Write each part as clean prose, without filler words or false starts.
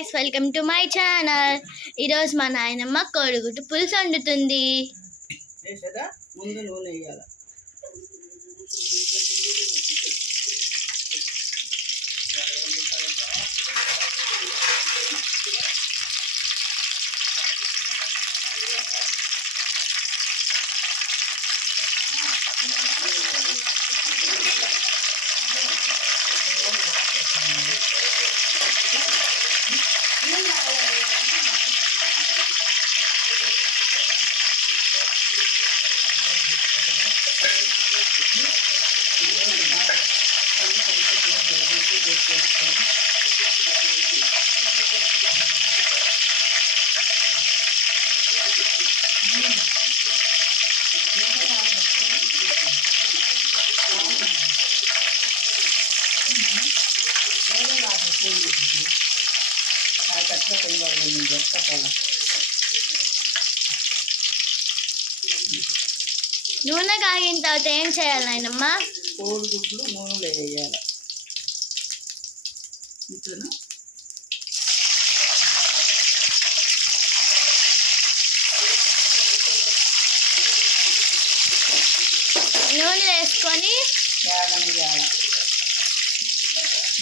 Guys, welcome to my channel. ఈరోజు మా నాయనమ్మ కోడిగుడ్డు పులుసు వండుతుంది. ముందు నూనె వేయాలి. నూనె కాగిన తర్వాత ఏం చేయాలి నాయనమ్మ? కోడిగుడ్లు నూనెలో వేయాలి. నూనె వేసుకొని వేగనియాలి.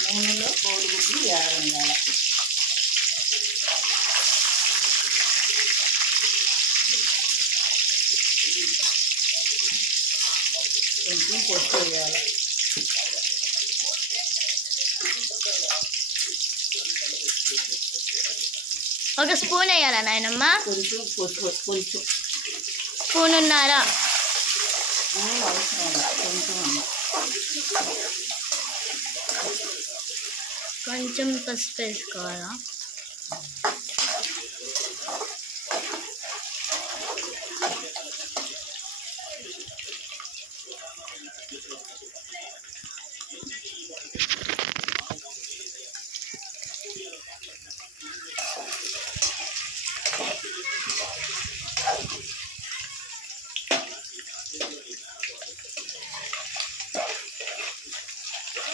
నూనెలో కోడిగుడ్లు వేగనియాలి. కొంచెం పసుపు వేయాలి. ఒక స్పూన్ వేయాలా నాయనమ్మ? కొంచెం పసుపు, కొంచెం స్పూన్ ఉన్నారా? కొంచెం పసుపు వేసుకోవాలా?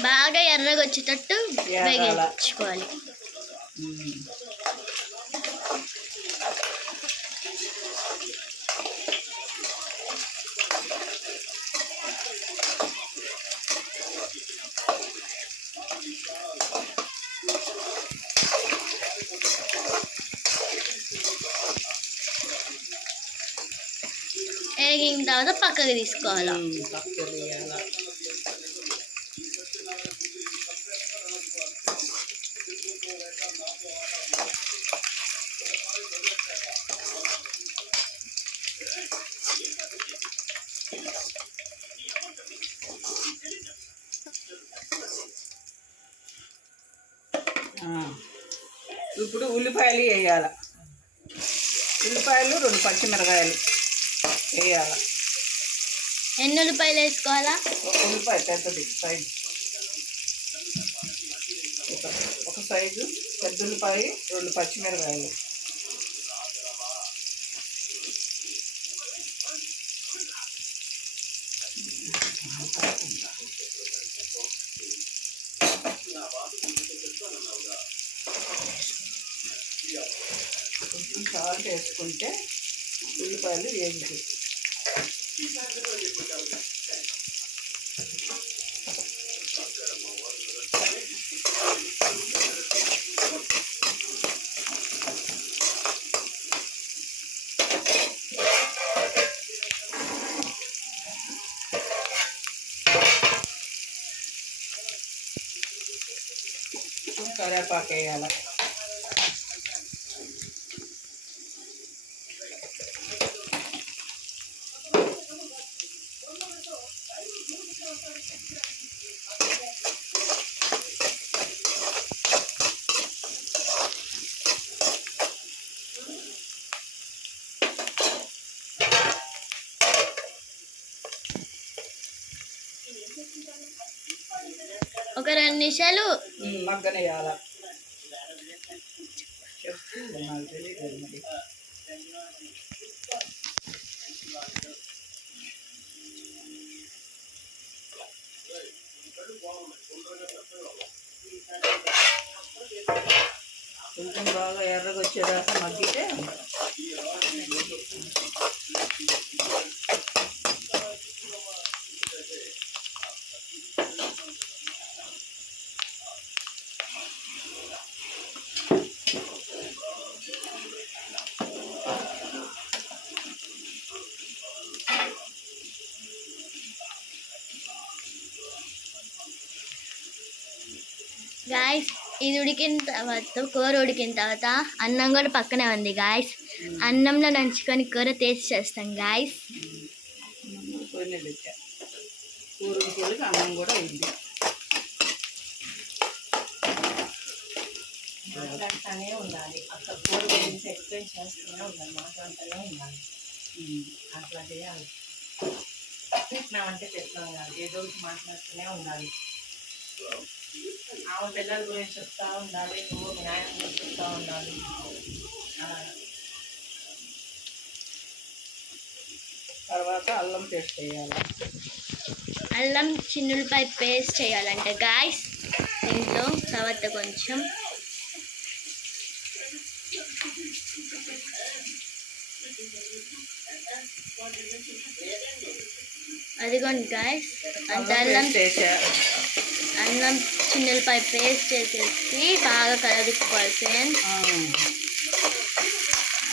బాగా ఎర్రగా వచ్చేటట్టు వేగించుకోవాలి. వేగిన తర్వాత పక్కకి తీసుకోవాలి. ఇప్పుడు ఉల్లిపాయలు వేయాలి. ఉల్లిపాయలు 2 పచ్చిమిరకాయలు వేయాలి. ఎన్ని ఉల్లిపాయలు వేసుకోవాలా? ఒక ఉల్లిపాయ పెద్దది సైజు, ఒక సైజు పెద్ద ఉల్లిపాయ, 2 పచ్చిమిరకాయలు. కొంచెం సాల్ట్ వేసుకుంటే ఉల్లిపాయలు వేగుతాయి. కరివేపాకు వేయాలి. ఒక 2 నిమిషాలు మగ్గనేయాల. చెప్పు నాకు తెలియదు మరి. కొంచెం బాగా ఎర్రగా వచ్చేదాకా మగ్గితే గాయస్ ఇది ఉడికిన తర్వాత కూర ఉడికిన తర్వాత అన్నం కూడా పక్కనే ఉంది గాయస్. అన్నంలో నంచుకొని కూర టేస్ట్ చేస్తాం గాయస్. కొన్ని పెట్టా కూర ఉడికి అన్నం కూడా అయింది. మాట్లాడుతూనే ఉండాలి, అక్కడ కూర గురించి ఎక్స్ప్లెయిన్ చేస్తూనే ఉండాలి, మాట్లాడుతూనే ఉండాలి. అట్లా చేయాలి. తిట్టినామంటే తిట్టినాం కాదు, ఏదో ఒకటి మాట్లాడుతూనే ఉండాలి. ఆమె పిల్లల గురించి చెప్తా ఉండాలి, నువ్వు మీ ఆయన గురించి చెప్తా ఉండాలి. తర్వాత అల్లం పేస్ట్ వేయాలి. అల్లం చిన్నులపై పేస్ట్ చేయాలంటే గాయస్ దీంట్లో తర్వాత కొంచెం అదిగోండి గాయస్ అంత అల్లం చిన్నులపై పేస్ట్ చేసేసి బాగా కలుపుకోవాలి ఫ్రెండ్స్.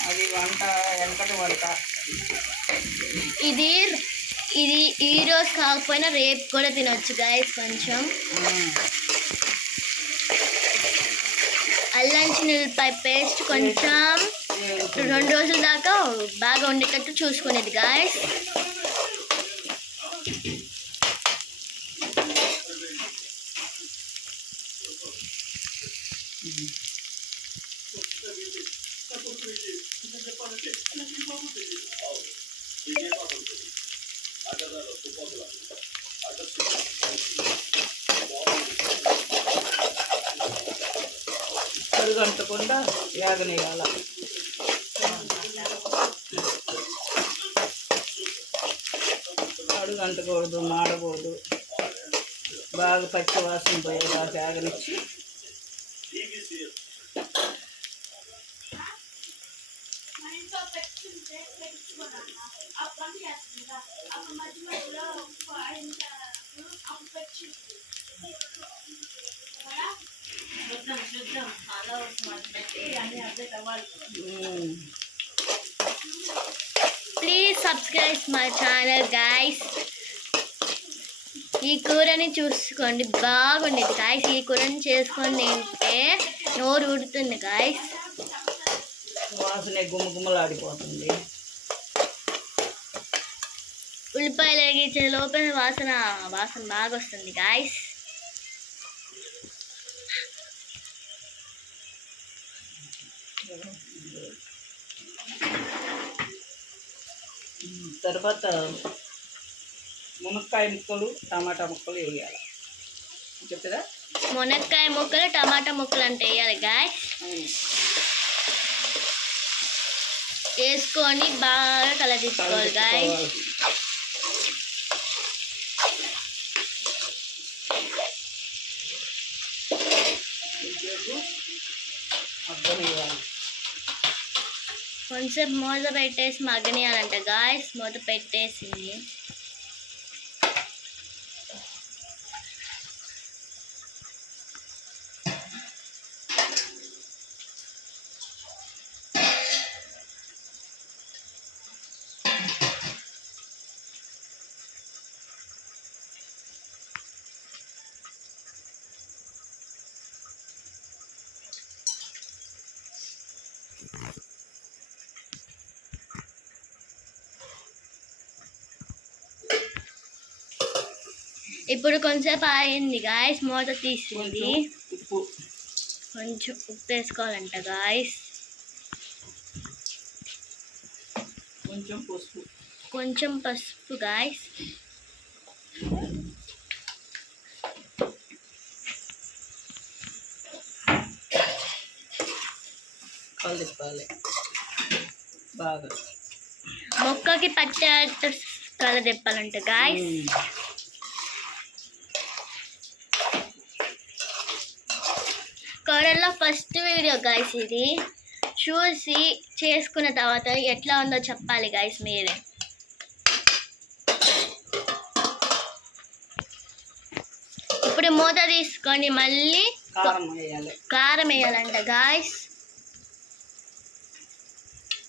అది వంట వెనకటి వంట. ఇది ఈరోజు కాకపోయినా రేపు కూడా తినొచ్చు గాయస్. కొంచెం అల్లం చిన్నులపై పేస్ట్ కొంచెం 2 రోజుల దాకా బాగా ఉండేటట్టు చూసుకునేది గాయస్. అడుగంటకుండా వేగనేయాల. అడుగంటకూడదు, మాడకూడదు. బాగా పచ్చి వాసన పోయేలా వేగనిచ్చి please subscribe my channel guys. ఈ కూరని చూసుకోండి, బాగుండేది గాయస్. ఈ కూరని చేసుకొని తింటే నోరు ఊడుతుంది గాయస్. వాసన గుమ్మగుమ్మలాడిపోతుంది. ఉల్లిపాయలు వేగించే లోపల వాసన బాగా వస్తుంది గాయస్. తర్వాత మునక్కాయ ముక్కలు, టమాటా ముక్కలు వేయాలి. చెప్తుందా? మునక్కాయ ముక్కలు, టమాటా ముక్కలు అంటే వేయాలి గాయస్. వేసుకొని బాగా కలదించుకోవాలి గాయస్. కొంచెం మూత పెట్టేసి మగ్గనియాలంట గాయస్. మూత పెట్టేసింది. ఇప్పుడు కొంచెంసేపు ఆగింది గాయస్. మూత తీసింది. కొంచెం ఉప్పు వేసుకోవాలంట గాయస్. కొంచెం పసుపు గాయస్. కలిపాలి బాగా. మొక్కకి పట్టేట్టు కలదిప్పాలంట గాయస్. కూర ఛానల్లో ఫస్ట్ వీడియో గైస్ ఇది. చూసి చేసుకున్న తర్వాత ఎట్లా ఉందో చెప్పాలి గైస్ మీరే. ఇప్పుడు మూత తీసుకొని మళ్ళీ కారం వేయాలంట గాయస్.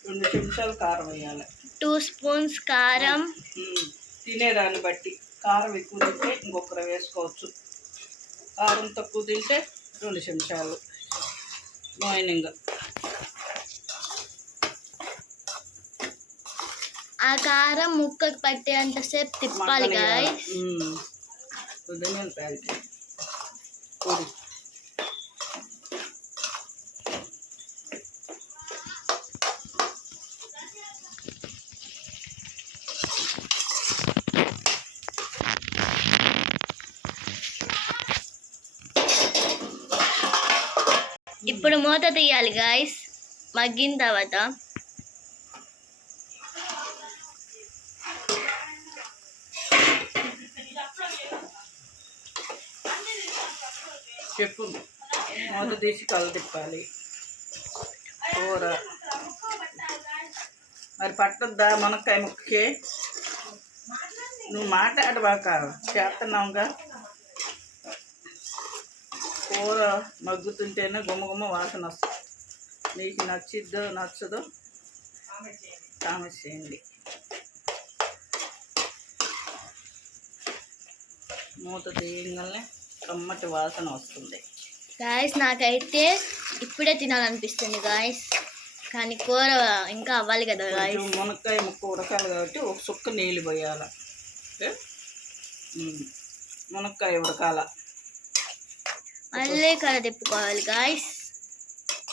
2 చెంచాలు కారం వేయాలి. 2 స్పూన్స్ కారం. తినేదాన్ని బట్టి కారం ఎక్కువ తింటే ఇంకొకరు వేసుకోవచ్చు. కారం తక్కువ తింటే 2 చెంచాలు నూనె. ఆ కారం ముక్కకు పట్టేంతసేపు తిప్పాలి గాయస్. ధనియాల ప్యాకెట్ పొడి. ఇప్పుడు మూత తీయాలి గాయస్. మగ్గిన తర్వాత చెప్పు. మూత తీసి కళ్ళు తిప్పాలి. కూర మరి పట్టద్దా మునక్కాయ ముక్కకి? నువ్వు మాట్లాడబాక, చేస్తున్నావుగా. కూర మగ్గుతుంటేనే గుమ్మ వాసన వస్తుంది. నీకు నచ్చిద్దో నచ్చదో కామెంట్ చేయండి. మూత తీయగానే కమ్మటి వాసన వస్తుంది గాయస్. నాకైతే ఇప్పుడే తినాలనిపిస్తుంది గాయస్, కానీ కూర ఇంకా అవ్వాలి కదా గాయస్. మునక్కాయ ముక్క ఉడకాలి కాబట్టి ఒక సుక్క నీళ్ళు పోయాలి. మునక్కాయ ఉడకాల, మళ్ళీ కర తిప్పుకోవాలి గాయస్.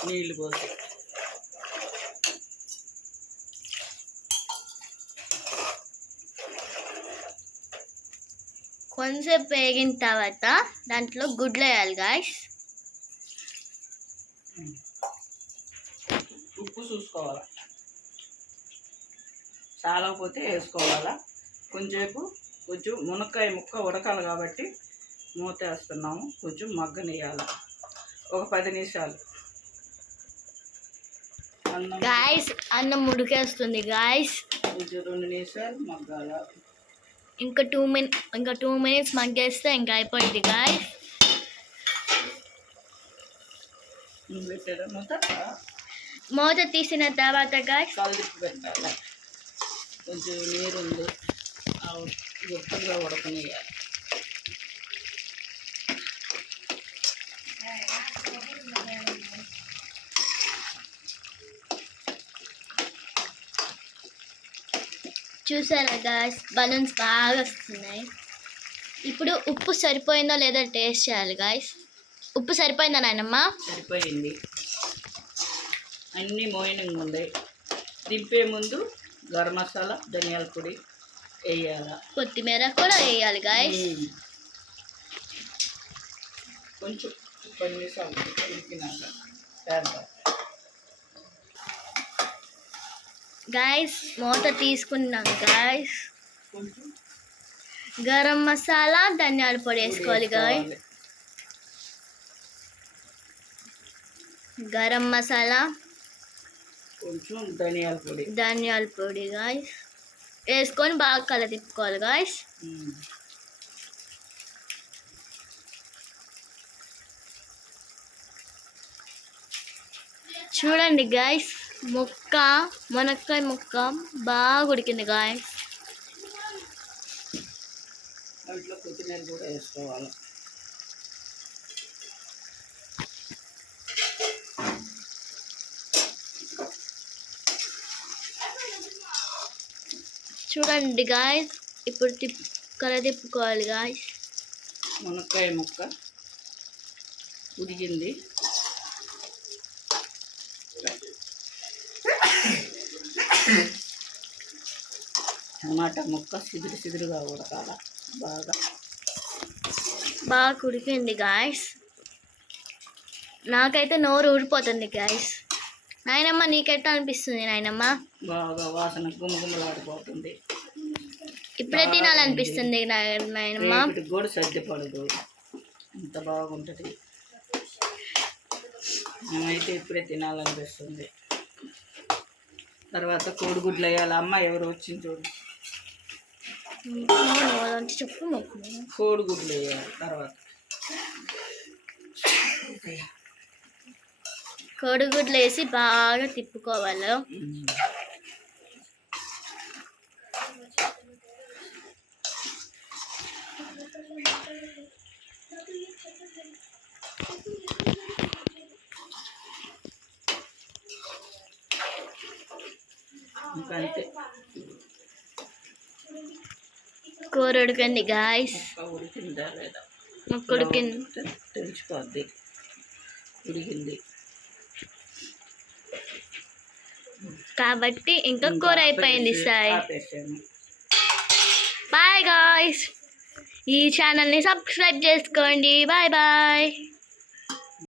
నీళ్ళు పోసి కొంచెం వేగిన తర్వాత దాంట్లో గుడ్లు వేయాలి గాయస్. ఉప్పు చూసుకోవాలి, చాలకపోతే వేసుకోవాలా. కొంచెం మునక్కాయ ముక్క ఉడకాలి కాబట్టి మూత వేస్తున్నాము. కొంచెం మగ్గనియాలి ఒక 10 నిమిషాలు. గాయస్ అన్నం ఉడికేస్తుంది గాయస్. కొంచెం 2 నిమిషాలు మగ్గాల. ఇంకా 2 మినిట్స్ మగ్గేస్తే ఇంకా అయిపోయింది గాయస్. పెట్టారా మూత తీసిన తర్వాత గాయస్ కలిపి పెట్టాలి. కొంచెం నీరుంది గొప్పగా ఉడకనియాలి. చూసారా గాయస్, బలూన్స్ బాగా వస్తున్నాయి. ఇప్పుడు ఉప్పు సరిపోయిందో లేదో టేస్ట్ చేయాలి గాయస్. ఉప్పు సరిపోయిందా నాయనమ్మ? సరిపోయింది. అన్నీ మోయినంగా ఉన్నాయి. దింపే ముందు గరం మసాలా, ధనియాల పొడి వేయాలి. కొత్తిమీర కూడా వేయాలి గాయస్. కొంచెం 10 నిమిషాలు ఉడికినాక చేద్దాం. గాయస్ మూత తీసుకున్నాం గాయస్. గరం మసాలా, ధనియాల పొడి వేసుకోవాలి గాయస్. గరం మసాలా, కొంచెం ధనియాల పొడి గాయస్ వేసుకొని బాగా కల తిప్పుకోవాలి గాయస్. చూడండి గాయస్, మునక్కాయ ముక్క బాగా ఉడికింది గాయస్. దాంట్లో కొత్తిమీర కూడా వేసుకోవాలి. చూడండి గాయస్, ఇప్పుడు కల తిప్పుకోవాలి గాయస్. మునక్కాయ ముక్క ఉడికింది. టమాటా ముక్క సిదురుగా ఉడకాల. బాగా ఉడికింది గాయస్. నాకైతే నోరు ఊడిపోతుంది గాయస్. నాయనమ్మ నీకెట్టా అనిపిస్తుంది నాయనమ్మ? బాగా వాసన గుమగుమలాడిపోతుంది. ఇప్పుడే తినాలనిపిస్తుంది నాయనమ్మ. కూడా సర్ది పడదు, అంత బాగుంటుంది. మేమైతే ఇప్పుడే తినాలనిపిస్తుంది. తర్వాత కోడిగుడ్లు వేయాలి. అమ్మ ఎవరు వచ్చింది చూడు. అదంటే చెప్పు మాకు. కోడిగుడ్లు వేయాలి. తర్వాత కోడిగుడ్లు వేసి బాగా తిప్పుకోవాలి. ఇంకా అంతే. కూర ఉడకండి గాయస్. ఉడికిందా లేదా ఉడికింది. తెలిసిపోద్ది ఉడికింది కాబట్టి ఇంకా కూర అయిపోయింది సార్. ఆపేసాను. Bye guys. ఈ ఛానల్ని సబ్స్క్రైబ్ చేసుకోండి. Bye bye.